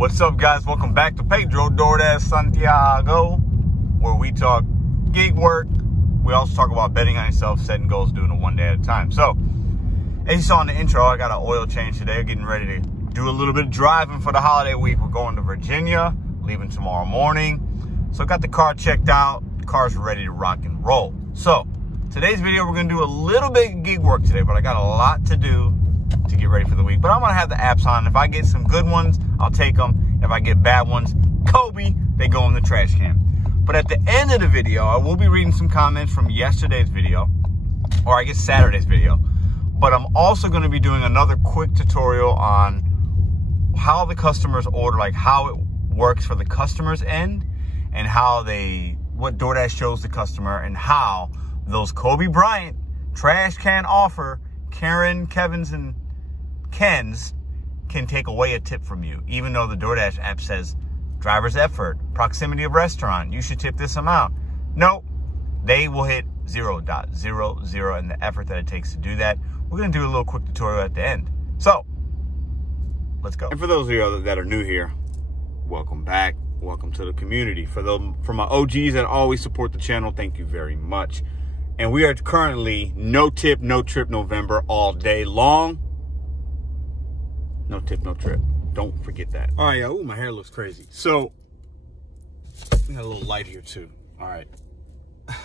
What's up, guys? Welcome back to Pedro Doordash Santiago, where we talk gig work. We also talk about betting on yourself, setting goals, doing it one day at a time. So, as you saw in the intro, I got an oil change today. Getting ready to do a little bit of driving for the holiday week. We're going to Virginia, leaving tomorrow morning. So, got the car checked out. The car's ready to rock and roll. So, today's video, we're going to do a little bit of gig work today, but I got a lot to do to get ready for the week. But I'm going to have the apps on. If I get some good ones, I'll take them. If I get bad ones, Kobe, they go in the trash can. But at the end of the video, I will be reading some comments from yesterday's video, or I guess Saturday's video. But I'm also going to be doing another quick tutorial on how the customers order, like how it works for the customer's end, and how what DoorDash shows the customer, and how those Kobe Bryant trash can offer Karen, Kevin's, and Ken's can take away a tip from you, even though the DoorDash app says driver's effort, proximity of restaurant, you should tip this amount. No, they will hit 0.00 in the effort that it takes to do that. We're going to do a little quick tutorial at the end. So, let's go. And for those of you that are new here, welcome back. Welcome to the community. For my OGs that always support the channel, thank you very much. And we are currently no tip, no trip November all day long. No tip, no trip. Don't forget that. All right, yeah. Ooh, my hair looks crazy. So, we got a little light here too. All right. I'm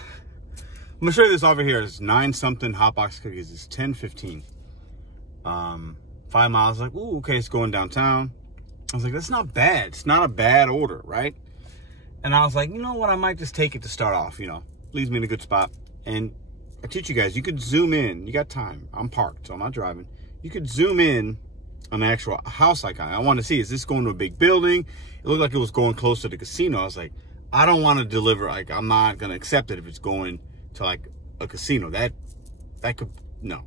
gonna show you this over here. It's 9-something hotbox cookies. It's 10:15. 5 miles. Like, ooh, okay, it's going downtown. I was like, that's not bad. It's not a bad order, right? And I was like, you know what? I might just take it to start off. You know, leaves me in a good spot. And I teach you guys, you could zoom in. You got time. I'm parked, so I'm not driving. You could zoom in on the actual house icon. I want to see, is this going to a big building? It looked like it was going close to the casino. I was like, I don't want to deliver. Like, I'm not going to accept it if it's going to like a casino. That could, no.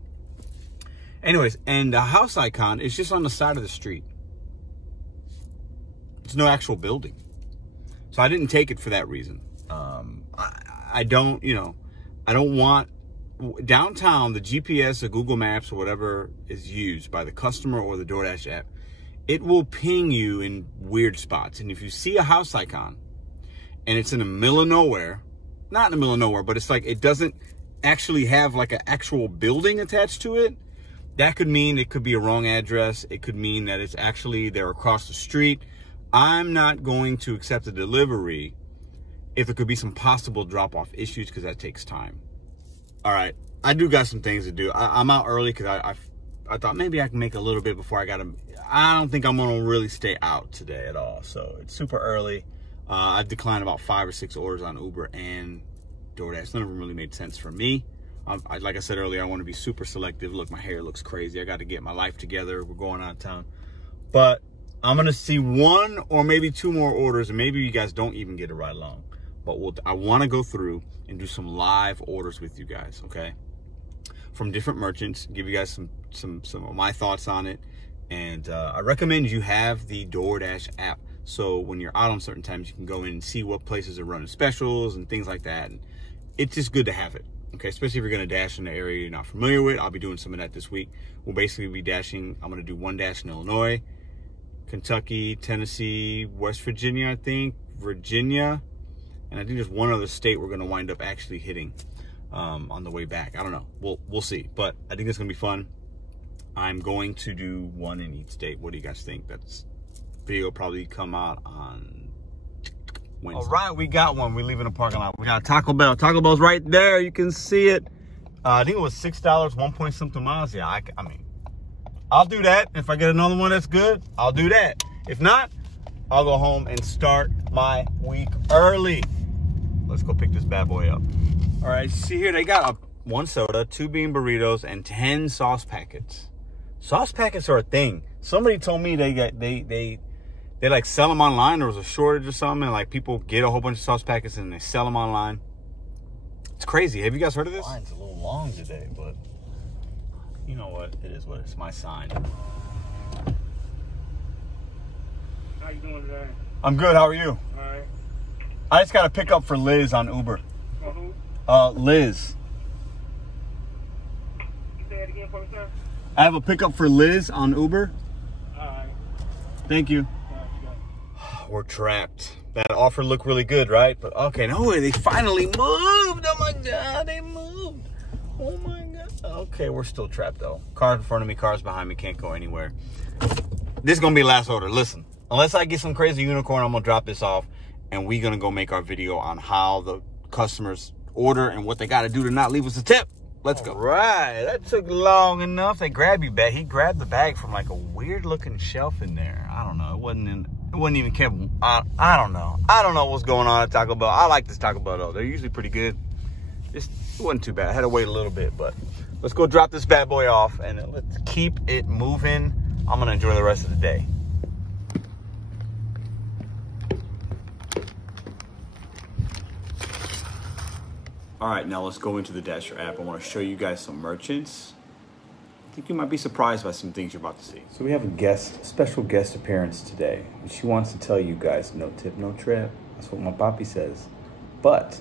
Anyways, and the house icon is just on the side of the street. It's no actual building. So I didn't take it for that reason. I don't, you know, I don't want downtown, the GPS or Google Maps or whatever is used by the customer or the DoorDash app, it will ping you in weird spots. And if you see a house icon and it's in the middle of nowhere, not in the middle of nowhere, but it's like it doesn't actually have like an actual building attached to it, that could mean it could be a wrong address. It could mean that it's actually they're across the street. I'm not going to accept a delivery if there could be some possible drop-off issues, because that takes time. All right, I do got some things to do. I'm out early because I thought maybe I can make a little bit before I don't think I'm gonna really stay out today at all. So it's super early. I've declined about 5 or 6 orders on Uber and DoorDash. None of them really made sense for me. Like I said earlier, I want to be super selective. Look, my hair looks crazy. I got to get my life together. We're going out of town. But I'm gonna see 1 or maybe 2 more orders, and maybe you guys don't even get a ride along. But I want to go through and do some live orders with you guys, okay? From different merchants, give you guys some of my thoughts on it. And I recommend you have the DoorDash app. So when you're out on certain times, you can go in and see what places are running specials and things like that. And it's just good to have it, okay? Especially if you're going to dash in the area you're not familiar with. I'll be doing some of that this week. We'll basically be dashing. I'm going to do 1 dash in Illinois, Kentucky, Tennessee, West Virginia, I think, Virginia. And I think there's 1 other state we're going to wind up actually hitting on the way back. I don't know. We'll see. But I think it's going to be fun. I'm going to do 1 in each state. What do you guys think? That's video will probably come out on Wednesday. All right, we got one. We're leaving the parking lot. We got Taco Bell. Taco Bell's right there. You can see it. I think it was $6, 1 point something miles. Yeah, I mean, I'll do that. If I get another one that's good, I'll do that. If not, I'll go home and start my week early. Let's go pick this bad boy up. All right, see here, they got 1 soda, 2 bean burritos, and 10 sauce packets. Sauce packets are a thing. Somebody told me they like sell them online. There was a shortage or something, and like people get a whole bunch of sauce packets and they sell them online. It's crazy. Have you guys heard of this? The line's a little long today, but you know what? It is what it's my sign. How you doing today? I'm good. How are you? All right. I just got a pickup for Liz on Uber. Who? Liz. You say it again for me, sir? I have a pickup for Liz on Uber. All right. Thank you. All right, you got it. we're trapped. That offer looked really good, right? But okay, no way, they finally moved. Oh my God, they moved. Oh my God. Okay, we're still trapped though. Cars in front of me, cars behind me, can't go anywhere. This is gonna be the last order. Listen, unless I get some crazy unicorn, I'm gonna drop this off and we're gonna go make our video on how the customers order and what they gotta do to not leave us a tip. Let's go. Right, that took long enough. They grab you back. He grabbed the bag from like a weird looking shelf in there. I don't know. It wasn't even kept. I don't know. I don't know what's going on at Taco Bell. I like this Taco Bell though. They're usually pretty good. It wasn't too bad. I had to wait a little bit, but let's go drop this bad boy off and let's keep it moving. I'm gonna enjoy the rest of the day. All right, now let's go into the Dasher app. I want to show you guys some merchants. I think you might be surprised by some things you're about to see. So we have a special guest appearance today. And she wants to tell you guys, no tip, no trip. That's what my papi says. But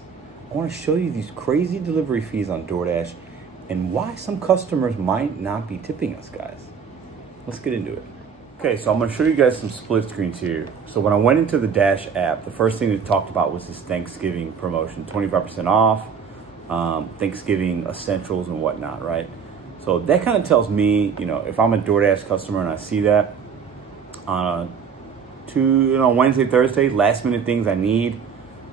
I want to show you these crazy delivery fees on DoorDash and why some customers might not be tipping us, guys. Let's get into it. Okay, so I'm going to show you guys some split screens here. So when I went into the Dash app, the first thing it talked about was this Thanksgiving promotion, 25% off. Thanksgiving essentials and whatnot, right? So that kind of tells me, you know, if I'm a DoorDash customer and I see that Wednesday, Thursday, last minute things I need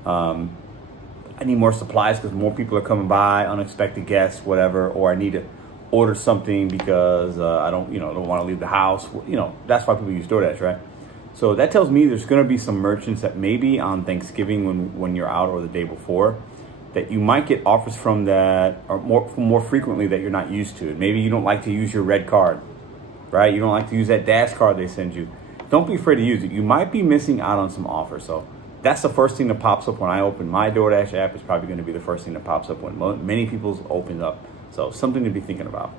more supplies because more people are coming by, unexpected guests, whatever, or I need to order something because I don't want to leave the house. You know, that's why people use DoorDash, right? So that tells me there's going to be some merchants that maybe on Thanksgiving when you're out or the day before, that you might get offers from that or more frequently that you're not used to. Maybe you don't like to use your red card, right? You don't like to use that Dash card they send you. Don't be afraid to use it. You might be missing out on some offers. So that's the first thing that pops up when I open my DoorDash app. Is probably going to be the first thing that pops up when many people's open up. So something to be thinking about.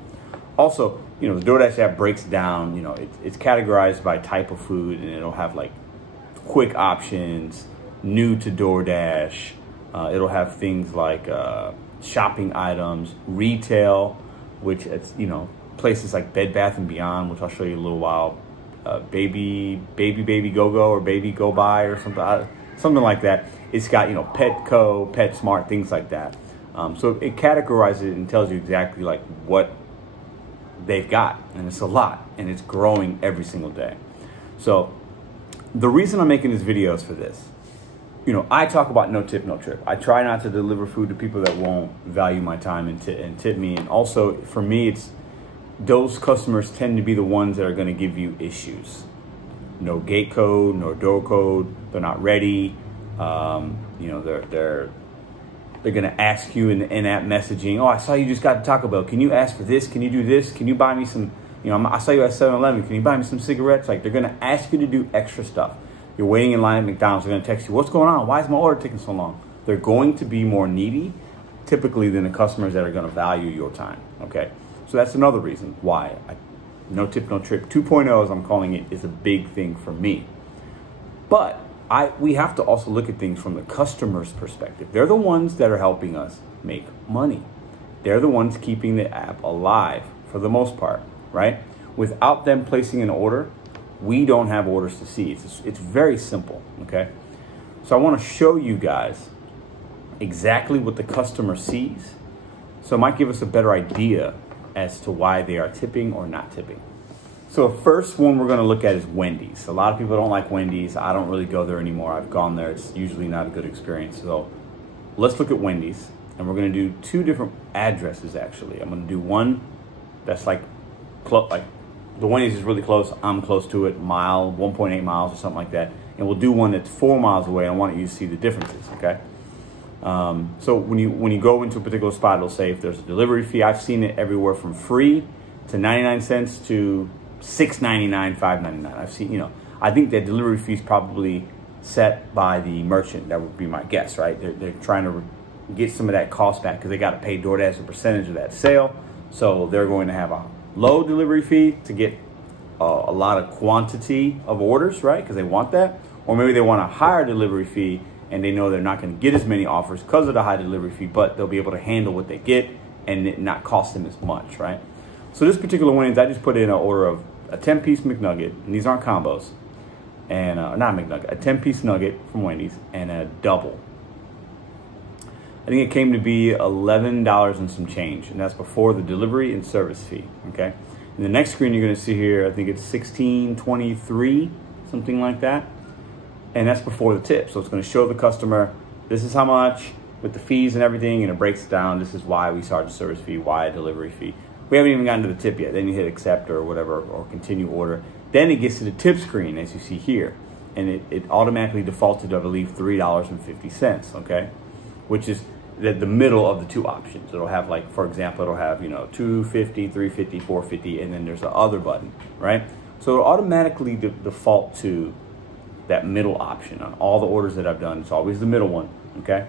Also, you know, the DoorDash app breaks down, you know, it's categorized by type of food, and it'll have like quick options, new to DoorDash. It'll have things like shopping items, retail, which it's, you know, places like Bed Bath & Beyond, which I'll show you in a little while, baby go-go or baby go buy or something like that. It's got, you know, Petco, PetSmart, things like that. So it categorizes it and tells you exactly like what they've got, and it's a lot, and it's growing every single day. So the reason I'm making this video is for this. You know, I talk about no tip, no trip. I try not to deliver food to people that won't value my time and tip me. And also, for me, it's those customers tend to be the ones that are going to give you issues. No gate code, no door code. They're not ready. You know, they're going to ask you in the in-app messaging. Oh, I saw you just got to Taco Bell. Can you ask for this? Can you do this? Can you buy me some? You know, I saw you at 7-Eleven. Can you buy me some cigarettes? Like, they're going to ask you to do extra stuff. You're waiting in line at McDonald's, they're going to text you, what's going on? Why is my order taking so long? They're going to be more needy, typically, than the customers that are going to value your time, okay? So that's another reason why no tip, no trip 2.0, as I'm calling it, is a big thing for me. But we have to also look at things from the customer's perspective. They're the ones that are helping us make money. They're the ones keeping the app alive for the most part, right? Without them placing an order, we don't have orders to see. It's very simple, okay? So I want to show you guys exactly what the customer sees. So it might give us a better idea as to why they are tipping or not tipping. So the first one we're going to look at is Wendys. A lot of people don't like Wendys. I don't really go there anymore. I've gone there. It's usually not a good experience. So let's look at Wendys, and we're going to do two different addresses, actually. I'm going to do one that's like the Wendys is really close. I'm close to it, 1.8 miles or something like that. And we'll do one that's 4 miles away. I want you to see the differences, okay? So when you go into a particular spot, it'll say if there's a delivery fee. I've seen it everywhere from free to 99 cents to $6.99, $5.99. I've seen, you know, I think that delivery fee is probably set by the merchant. That would be my guess, right? They're trying to get some of that cost back because they got to pay DoorDash a percentage of that sale. So they're going to have a low delivery fee to get a lot of quantity of orders, right? Because they want that. Or maybe they want a higher delivery fee and they know they're not going to get as many offers because of the high delivery fee, but they'll be able to handle what they get and it not cost them as much, right? So this particular Wendys, I just put in an order of a 10-piece McNugget, and these aren't combos, and not a McNugget, a 10-piece nugget from Wendy's, and a double. I think it came to be $11 and some change, and that's before the delivery and service fee, okay? In the next screen you're gonna see here, I think it's $16.23, something like that, and that's before the tip. So it's gonna show the customer, this is how much, with the fees and everything, and it breaks it down. This is why we charge a service fee, why a delivery fee. We haven't even gotten to the tip yet. Then you hit accept or whatever, or continue order. Then it gets to the tip screen, as you see here, and it automatically defaulted to, I believe, $3.50, okay? Which is the middle of the two options. It'll have, like, for example, it'll have, you know, $2.50, $3.50, $4.50, and then there's the other button, right? So it'll automatically default to that middle option on all the orders that I've done. It's always the middle one, okay?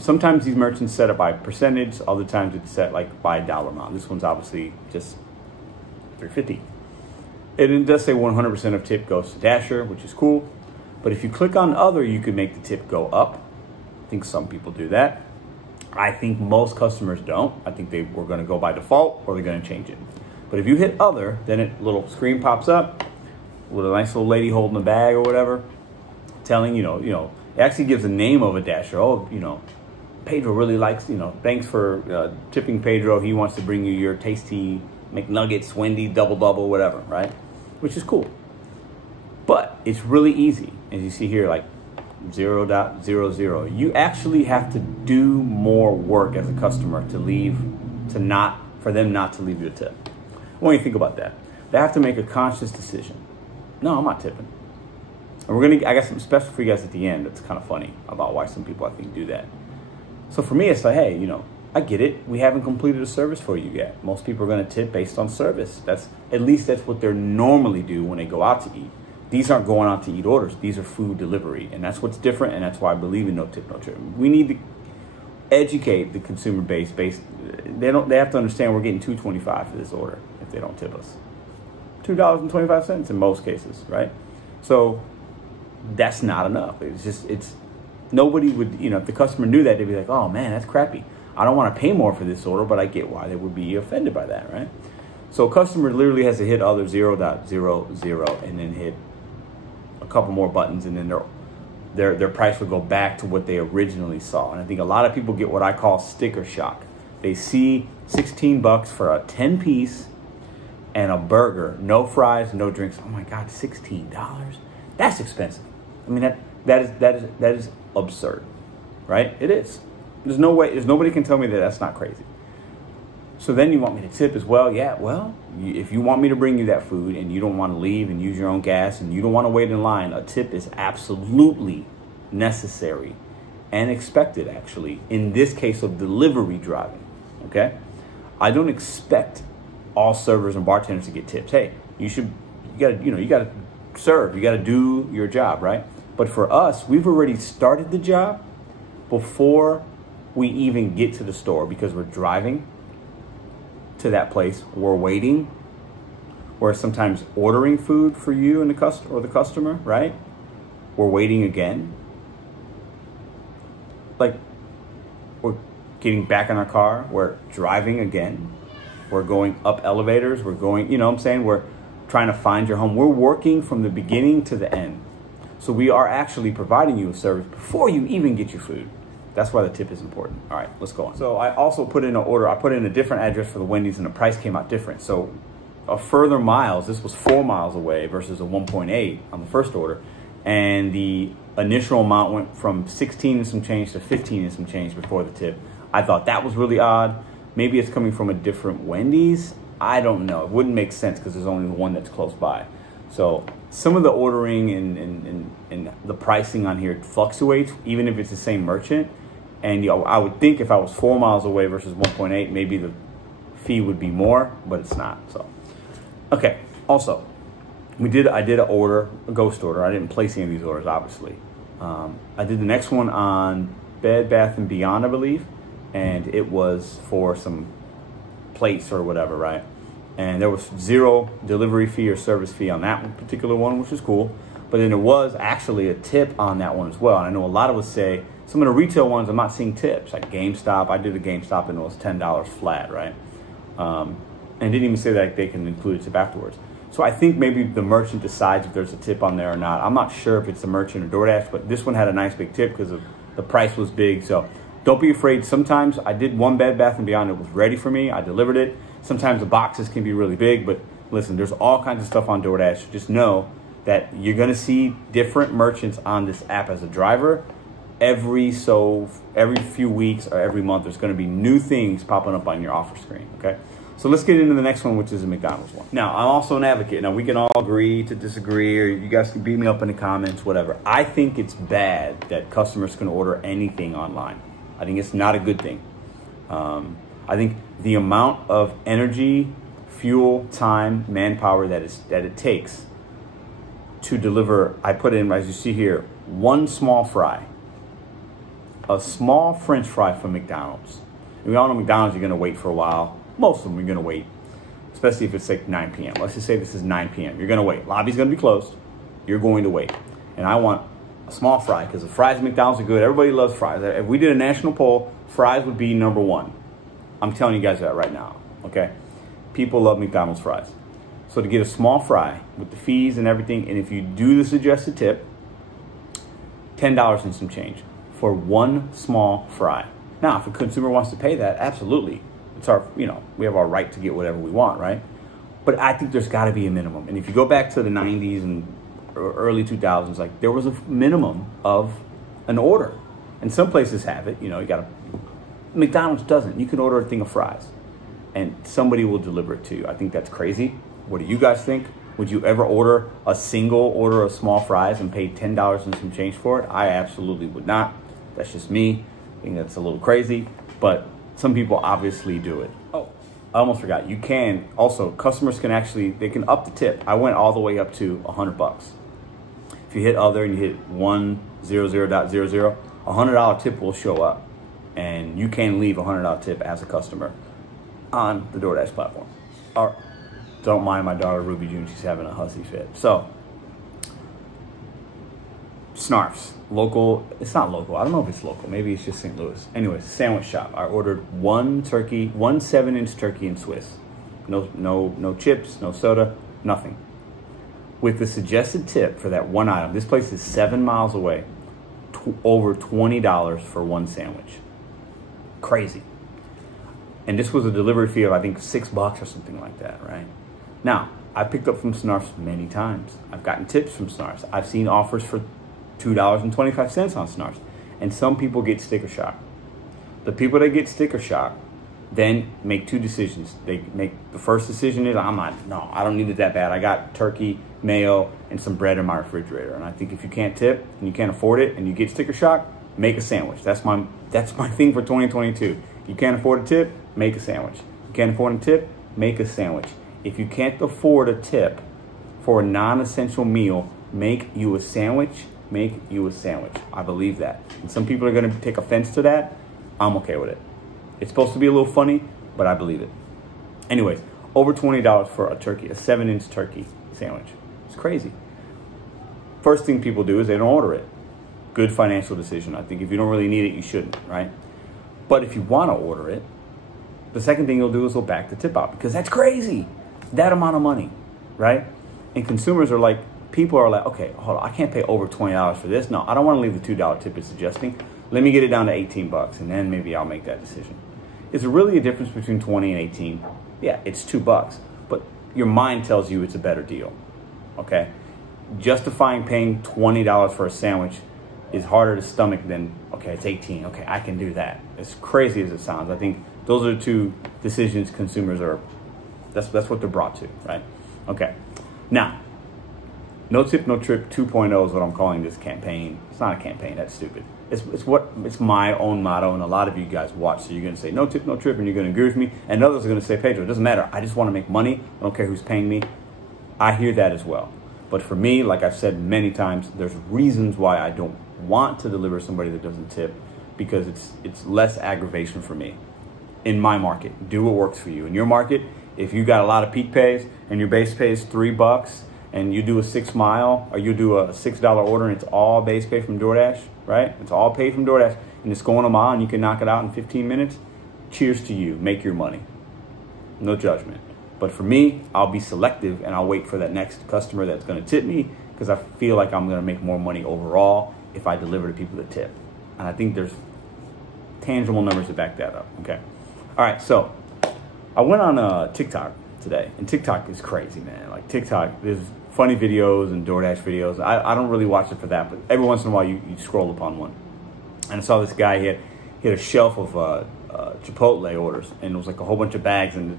Sometimes these merchants set it by percentage, other times it's set like by dollar amount. This one's obviously just $3.50. And it does say 100% of tip goes to Dasher, which is cool. But if you click on other, you can make the tip go up. I think some people do that. I think most customers don't. I think we're gonna go by default or they're gonna change it. But if you hit other, then a little screen pops up with a nice little lady holding a bag or whatever, telling, you know, it actually gives the name of a Dasher. Oh, you know, Pedro really likes, you know, thanks for tipping Pedro. He wants to bring you your tasty McNuggets, Wendy's, double, whatever, right? Which is cool. But it's really easy. As you see here, like 0.00. You actually have to do more work as a customer for them not to leave you a tip. I want you to think about that. They have to make a conscious decision. No, I'm not tipping. And I got something special for you guys at the end that's kind of funny about why some people, I think, do that. So for me, it's like, hey, you know, I get it. We haven't completed a service for you yet. Most people are going to tip based on service. At least that's what they normally do when they go out to eat. These aren't going out to eat orders. These are food delivery. And that's what's different, and that's why I believe in no tip, no trip. We need to educate the consumer base. They have to understand we're getting $2.25 for this order if they don't tip us. $2.25 in most cases, right? So that's not enough. Nobody would, you know, if the customer knew that, they'd be like, oh man, that's crappy. I don't want to pay more for this order, but I get why they would be offended by that, right? So a customer literally has to hit other 0.00 and then hit a couple more buttons, and then their price would go back to what they originally saw. And I think a lot of people get what I call sticker shock. They see $16 for a 10-piece and a burger, no fries, no drinks. Oh my God, $16? That's expensive. I mean, that is absurd, right? It is. There's nobody can tell me that that's not crazy. So then you want me to tip as well? Yeah, well, if you want me to bring you that food and you don't want to leave and use your own gas and you don't want to wait in line, a tip is absolutely necessary and expected, actually, in this case of delivery driving, okay? I don't expect all servers and bartenders to get tips. Hey, you gotta serve, you gotta do your job, right? But for us, we've already started the job before we even get to the store because we're driving to that place, we're waiting, we're sometimes ordering food for you and the customer, right? We're waiting again. Like, we're getting back in our car, we're driving again, we're going up elevators, we're going, you know what I'm saying? We're trying to find your home. We're working from the beginning to the end. So we are actually providing you a service before you even get your food. That's why the tip is important. All right, let's go on. So I also put in an order. I put in a different address for the Wendy's and the price came out different. So a further miles, this was 4 miles away versus a 1.8 on the first order. And the initial amount went from 16 and some change to 15 and some change before the tip. I thought that was really odd. Maybe it's coming from a different Wendy's. I don't know. It wouldn't make sense because there's only one that's close by. So some of the ordering and the pricing on here fluctuates, even if it's the same merchant. And I would think if I was 4 miles away versus 1.8, maybe the fee would be more, but it's not. So, okay. Also, I did a ghost order. I didn't place any of these orders, obviously. I did the next one on Bed Bath & Beyond, I believe, and it was for some plates or whatever, right? And there was 0 delivery fee or service fee on that particular one, which is cool. But then there was actually a tip on that one as well. And I know a lot of us say, some of the retail ones, I'm not seeing tips. Like GameStop, I did a GameStop and it was $10 flat, right? And didn't even say that they can include a tip afterwards. So I think maybe the merchant decides if there's a tip on there or not. I'm not sure if it's the merchant or DoorDash, but this one had a nice big tip because the price was big. So don't be afraid. Sometimes I did one Bed Bath & Beyond. It was ready for me. I delivered it. Sometimes the boxes can be really big, but listen, there's all kinds of stuff on DoorDash. Just know that you're going to see different merchants on this app as a driver. Every few weeks or every month, there's going to be new things popping up on your offer screen, okay? So let's get into the next one, which is a McDonald's one. Now, I'm also an advocate. Now, we can all agree to disagree, or you guys can beat me up in the comments, whatever. I think it's bad that customers can order anything online. I think it's not a good thing. I think the amount of energy, fuel, time, manpower that it takes to deliver, I put in, as you see here, one small fry. A small French fry from McDonald's. And we all know McDonald's, you're going to wait for a while. Most of them you're going to wait, especially if it's like 9 p.m. Let's just say this is 9 p.m. You're going to wait. Lobby's going to be closed. You're going to wait. And I want a small fry because the fries at McDonald's are good. Everybody loves fries. If we did a national poll, fries would be number one. I'm telling you guys that right now, okay? People love McDonald's fries. So to get a small fry with the fees and everything, and if you do the suggested tip, $10 and some change for one small fry. Now, if a consumer wants to pay that, absolutely. It's our, we have our right to get whatever we want, right? But I think there's got to be a minimum. And if you go back to the 90s and early 2000s, like there was a minimum of an order. And some places have it, McDonald's doesn't. You can order a thing of fries and somebody will deliver it to you. I think that's crazy. What do you guys think? Would you ever order a single order of small fries and pay $10 and some change for it? I absolutely would not. That's just me. I think that's a little crazy, but some people obviously do it. Oh, I almost forgot. You can also, customers can actually, they can up the tip. I went all the way up to $100. If you hit other and you hit 100.00, $100 tip will show up and you can leave a $100 tip as a customer on the DoorDash platform. Or don't mind my daughter Ruby June, she's having a hussy fit. So, Snarf's, local, it's not local, I don't know if it's local, maybe it's just St. Louis. Anyways, sandwich shop. I ordered one 7-inch turkey and Swiss. No chips, no soda, nothing. With the suggested tip for that one item, this place is 7 miles away, over $20 for one sandwich. Crazy. And this was a delivery fee of, I think, $6 or something like that, right? Now, I picked up from Snarf's many times. I've gotten tips from Snarf's. I've seen offers for $2.25 on Snarf's. And some people get sticker shock. The people that get sticker shock then make two decisions. They make, the first decision is, I don't need it that bad. I got turkey, mayo, and some bread in my refrigerator. And I think if you can't tip and you can't afford it and you get sticker shock, make a sandwich. That's my thing for 2022. You can't afford a tip, make a sandwich. You can't afford a tip, make a sandwich. If you can't afford a tip for a non-essential meal, make you a sandwich. Make you a sandwich. I believe that. And some people are going to take offense to that. I'm okay with it. It's supposed to be a little funny, but I believe it. Anyways, over $20 for a turkey, a 7-inch turkey sandwich. It's crazy. First thing people do is they don't order it. Good financial decision. I think if you don't really need it, you shouldn't, right? But if you want to order it, the second thing you'll do is you'll back the tip out because that's crazy. That amount of money, right? And consumers are like, people are like, okay, hold on, I can't pay over $20 for this. No, I don't want to leave the $2 tip it's suggesting. Let me get it down to 18 bucks and then maybe I'll make that decision. Is there really a difference between 20 and 18? Yeah, it's $2, but your mind tells you it's a better deal, okay? Justifying paying $20 for a sandwich is harder to stomach than, okay, it's 18. Okay, I can do that. As crazy as it sounds, I think those are the two decisions consumers are, that's what they're brought to, right? Okay, now, no tip, no trip 2.0 is what I'm calling this campaign. It's not a campaign, that's stupid. It's my own motto, and a lot of you guys watch, so you're gonna say no tip, no trip, and you're gonna agree with me, and others are gonna say, Pedro, it doesn't matter, I just wanna make money, I don't care who's paying me. I hear that as well. But for me, like I've said many times, there's reasons why I don't want to deliver somebody that doesn't tip, because it's less aggravation for me. In my market, do what works for you. In your market, if you got a lot of peak pays and your base pay is $3 and you do a 6 mile or you do a $6 order and it's all base pay from DoorDash, right? It's all paid from DoorDash and it's going a mile and you can knock it out in 15 minutes. Cheers to you. Make your money. No judgment. But for me, I'll be selective and I'll wait for that next customer that's going to tip me, because I feel like I'm going to make more money overall if I deliver to people that tip. And I think there's tangible numbers to back that up. Okay. All right. So I went on TikTok today, and TikTok is crazy, man. Like TikTok, there's funny videos and DoorDash videos. I don't really watch it for that, but every once in a while you scroll upon one. And I saw this guy, he had a shelf of Chipotle orders, and it was like a whole bunch of bags, and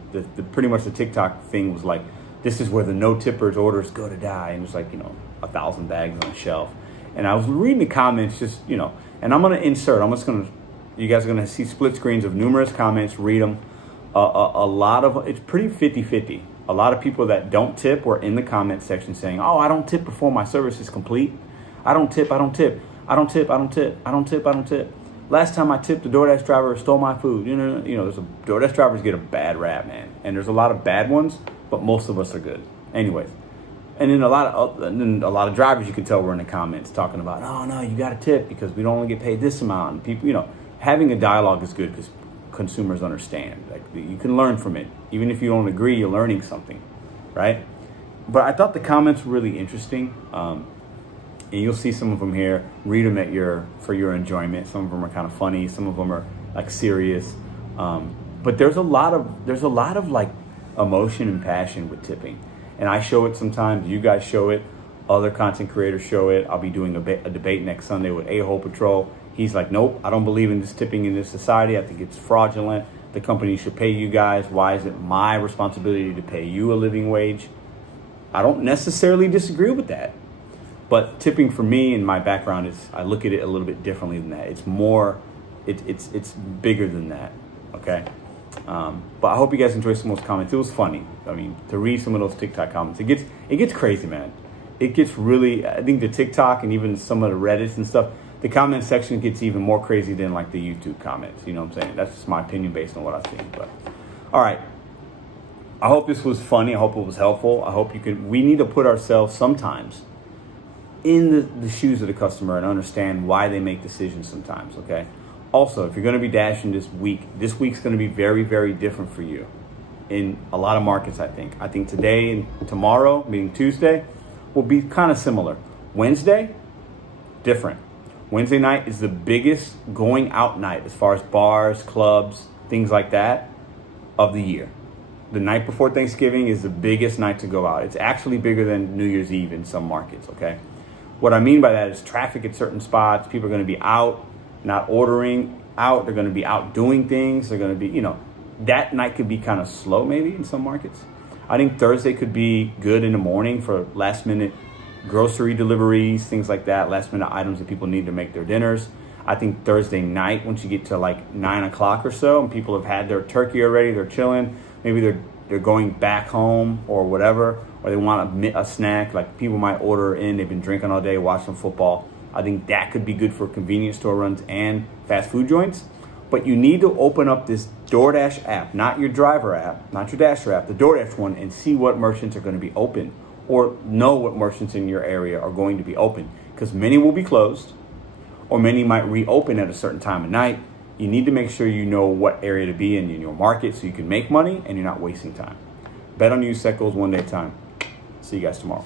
pretty much the TikTok thing was like, this is where the no tippers orders go to die, and it was like, 1,000 bags on a shelf. And I was reading the comments, just, and I'm gonna insert, you guys are gonna see split screens of numerous comments, read them. A lot of, it's pretty 50-50. A lot of people that don't tip were in the comment section saying, oh, I don't tip before my service is complete. I don't tip, I don't tip. I don't tip, I don't tip, I don't tip, I don't tip. Last time I tipped, the DoorDash driver stole my food. There's DoorDash drivers get a bad rap, man. And there's a lot of bad ones, but most of us are good. Anyways. And then a lot of drivers, you can tell, were in the comments talking about, oh no, you got to tip because we don't only get paid this amount. And people, having a dialogue is good because consumers understand. Like, you can learn from it. Even if you don't agree, you're learning something, right? But I thought the comments were really interesting. And you'll see some of them here. Read them for your enjoyment. Some of them are kind of funny. Some of them are like serious. But there's a lot of like emotion and passion with tipping. And I show it sometimes. You guys show it. Other content creators show it. I'll be doing a debate next Sunday with A-Hole Patrol. He's like, nope, I don't believe in this tipping in this society. I think it's fraudulent. The company should pay you guys. Why is it my responsibility to pay you a living wage? I don't necessarily disagree with that. But tipping for me and my background is, I look at it a little bit differently than that. It's more, it's bigger than that, okay? But I hope you guys enjoyed some of those comments. It was funny. I mean, to read some of those TikTok comments, it gets crazy, man. It gets really, I think the TikTok and even some of the Reddits and stuff, the comment section gets even more crazy than like the YouTube comments. You know what I'm saying? That's just my opinion based on what I've seen. But all right. I hope this was funny. I hope it was helpful. I hope we need to put ourselves sometimes in the shoes of the customer and understand why they make decisions sometimes, okay? Also, if you're going to be dashing this week's going to be very, very different for you in a lot of markets, I think. I think today and tomorrow, meaning Tuesday, will be kind of similar. Wednesday, different. Wednesday night is the biggest going out night as far as bars, clubs, things like that of the year. The night before Thanksgiving is the biggest night to go out. It's actually bigger than New Year's Eve in some markets, okay? What I mean by that is traffic at certain spots. People are going to be out, not ordering out. They're going to be out doing things. They're going to be, that night could be kind of slow maybe in some markets. I think Thursday could be good in the morning for last minute grocery deliveries, things like that, last minute items that people need to make their dinners. I think Thursday night, once you get to like 9 o'clock or so, and people have had their turkey already, they're chilling, maybe they're going back home or whatever, or they want a snack, like people might order in, they've been drinking all day, watching football. I think that could be good for convenience store runs and fast food joints. But you need to open up this DoorDash app, not your driver app, not your Dasher app, the DoorDash one, and see what merchants are going to be open, or know what merchants in your area are going to be open, because many will be closed, or many might reopen at a certain time of night. You need to make sure you know what area to be in your market so you can make money and you're not wasting time. Bet on you, set goals one day at a time. See you guys tomorrow.